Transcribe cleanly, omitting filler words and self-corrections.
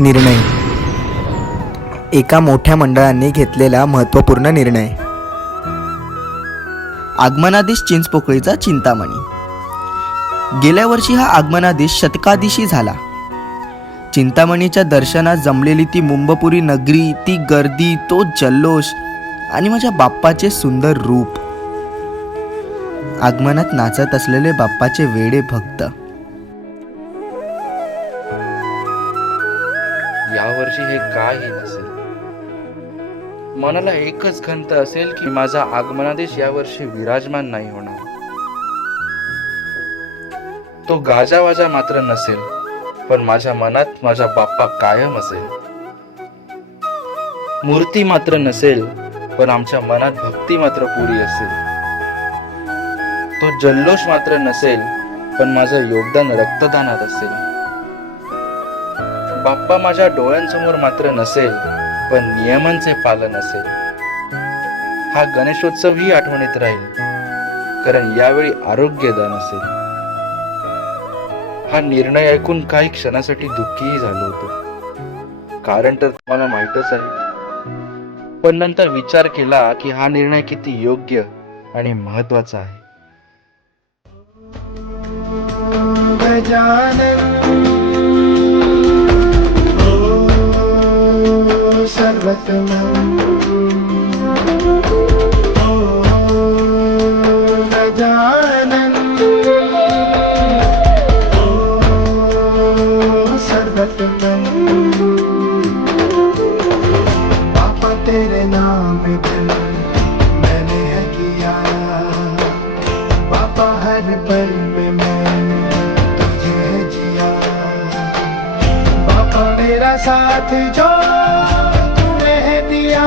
निर्णय. एका मोठ्या मंडळाने घेतलेला महत्त्वपूर्ण निर्णय. आगमनादेश चिंचपोकळीचा चिंतामणी. गेल्या वर्षी हा आगमनादेश शतकादिशी झाला. चिंतामणीच्या दर्शनात जमलेली ती मुंबपुरी नगरी, ती गर्दी, तो जल्लोष आणि माझ्या बाप्पाचे सुंदर रूप. आगमनात नाचत असलेले बाप्पाचे वेडे भक्त. यावर्षी हे काही नसेल. मनाला एकच खंत असेल की माझा आगमनादेश यावर्षी विराजमान नाही होणार. तो गाजावाजा मात्र नसेल, पण माझ्या मनात माझा बाप्पा कायम असेल. मूर्ती मात्र नसेल, पण आमच्या मनात भक्ती मात्र पुरी असेल. तो जल्लोष मात्र नसेल, पण माझं योगदान रक्तदानात असेल. बाप्पा माझ्या डोळ्यांसमोर मात्र नसेल, पण नियमांचे पालन असेल. हा गणेशोत्सव ही आठवणीत राहील, कारण यावेळी आरोग्यदान असेल. हा निर्णय ऐकून काही क्षणासाठी दुःखीही झालो होतो, कारण तर तुम्हाला माहीतच आहे. पण नंतर विचार केला की हा निर्णय किती योग्य आणि महत्वाचा आहे. पापा तेरे नाम दिल मैंने है किया, पापा हर पल में मैंने तुझे जिया. पापा मेरा साथ जो तूने दिया,